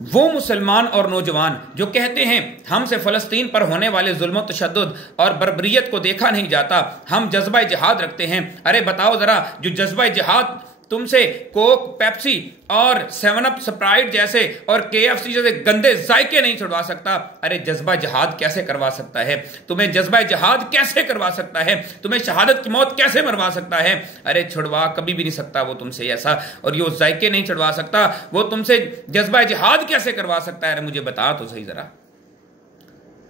वो मुसलमान और नौजवान जो कहते हैं हमसे फ़लस्तीन पर होने वाले जुल्म तशद्दुद और बर्बरियत को देखा नहीं जाता, हम जज्बा जिहाद रखते हैं। अरे बताओ ज़रा, जो जज्बा जिहाद तुमसे कोक, पेप्सी और 7 अप, स्प्राइट जैसे और KFC जैसे गंदे जायके नहीं छुड़वा सकता, अरे जज्बा जिहाद कैसे करवा सकता है? तुम्हें जज्बा जिहाद कैसे करवा सकता है? तुम्हें शहादत की मौत कैसे मरवा सकता है? अरे छुड़वा कभी भी नहीं सकता वो तुमसे ऐसा, और ये जायके नहीं छुड़वा सकता, वो तुमसे जज्बा जिहाद कैसे करवा सकता है? अरे मुझे बता तो सही जरा।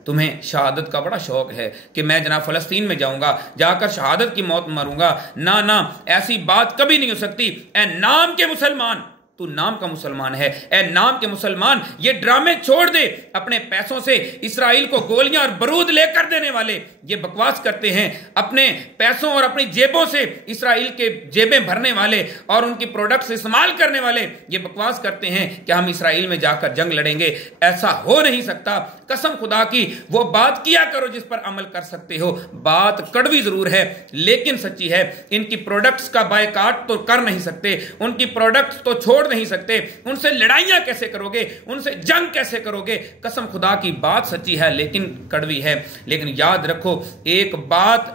तुम्हें शहादत का बड़ा शौक है कि मैं जनाब फ़लस्तीन में जाऊंगा, जाकर शहादत की मौत मरूंगा। ना ना, ऐसी बात कभी नहीं हो सकती। ए नाम के मुसलमान, तू नाम का मुसलमान है। ए नाम के मुसलमान, ये ड्रामे छोड़ दे। अपने पैसों से इसराइल को गोलियां और बारूद लेकर देने वाले ये बकवास करते हैं, अपने पैसों और अपनी जेबों से इसराइल के जेबें भरने वाले और उनकी प्रोडक्ट्स इस्तेमाल करने वाले ये बकवास करते हैं कि हम इसराइल में जाकर जंग लड़ेंगे। ऐसा हो नहीं सकता। कसम खुदा की वो बात किया करो जिस पर अमल कर सकते हो। बात कड़वी जरूर है लेकिन सच्ची है। इनकी प्रोडक्ट्स का बायकाट तो कर नहीं सकते, उनकी प्रोडक्ट्स तो छोड़ नहीं सकते, उनसे लड़ाइयां कैसे करोगे, उनसे जंग कैसे करोगे? कसम खुदा की बात सच्ची है लेकिन कड़वी है। लेकिन याद रखो एक बात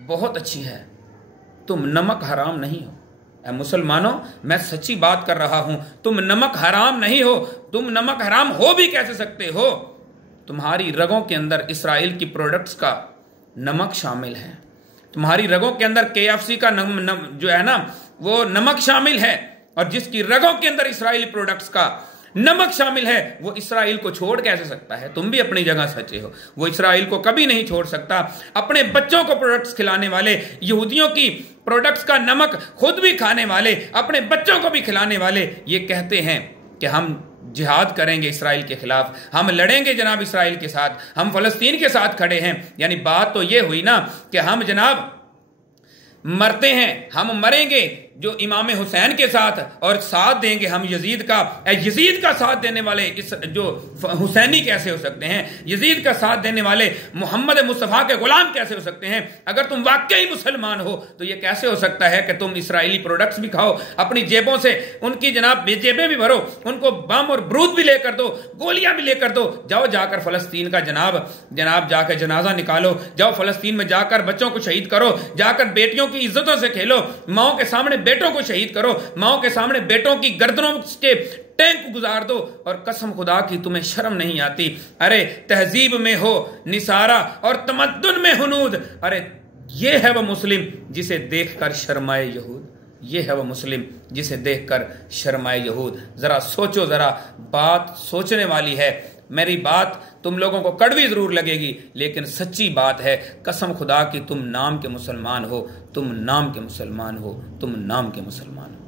बहुत अच्छी है, तुम नमक हराम नहीं हो। ऐ मुसलमानों, मैं सच्ची बात कर रहा हूं, तुम नमक हराम नहीं हो। तुम नमक हराम हो भी कैसे सकते हो? तुम्हारी रगों के अंदर इसराइल की प्रोडक्ट्स का नमक शामिल है। तुम्हारी रगों के अंदर KFC का जो है ना वो नमक शामिल है, और जिसकी रगों के अंदर इसराइली प्रोडक्ट्स का नमक शामिल है वो इसराइल को छोड़ कैसे सकता है? तुम भी अपनी जगह सच्चे हो, वो इसराइल को कभी नहीं छोड़ सकता। अपने बच्चों को प्रोडक्ट्स खिलाने वाले, यहूदियों की प्रोडक्ट्स का नमक खुद भी खाने वाले, अपने बच्चों को भी खिलाने वाले ये कहते हैं कि हम जिहाद करेंगे इसराइल के खिलाफ, हम लड़ेंगे जनाब इसराइल के साथ, हम फ़लस्तीन के साथ खड़े हैं। यानी बात तो ये हुई ना कि हम जनाब मरते हैं, हम मरेंगे जो इमाम हुसैन के साथ, और साथ देंगे हम यजीद का। यजीद का साथ देने वाले इस जो हुसैनी कैसे हो सकते हैं? यजीद का साथ देने वाले मोहम्मद मुस्तफ़ा के गुलाम कैसे हो सकते हैं? अगर तुम वाकई मुसलमान हो तो ये कैसे हो सकता है कि तुम इसराइली प्रोडक्ट्स भी खाओ, अपनी जेबों से उनकी जनाब जेबें भी भरो, उनको बम और बारूद भी लेकर दो, गोलियां भी लेकर दो। जाओ जाकर फ़लस्तीन का जनाब जाकर जनाजा निकालो, जाओ फ़लस्तीन में जाकर बच्चों को शहीद करो, जाकर बेटियों की इज्जतों से खेलो, माओ के सामने बेटों को शहीद करो, माओ के सामने बेटों की गर्दनों के टैंक गुजार दो। और कसम खुदा की तुम्हें शर्म नहीं आती? अरे तहजीब में हो निसारा और तमद्दुन में हुनूद। अरे ये है वह मुस्लिम जिसे देखकर शर्माए यहूद, ये है वह मुस्लिम जिसे देखकर शर्माए यहूद। जरा सोचो, जरा बात सोचने वाली है। मेरी बात तुम लोगों को कड़वी जरूर लगेगी लेकिन सच्ची बात है। कसम खुदा की तुम नाम के मुसलमान हो, तुम नाम के मुसलमान हो, तुम नाम के मुसलमान हो।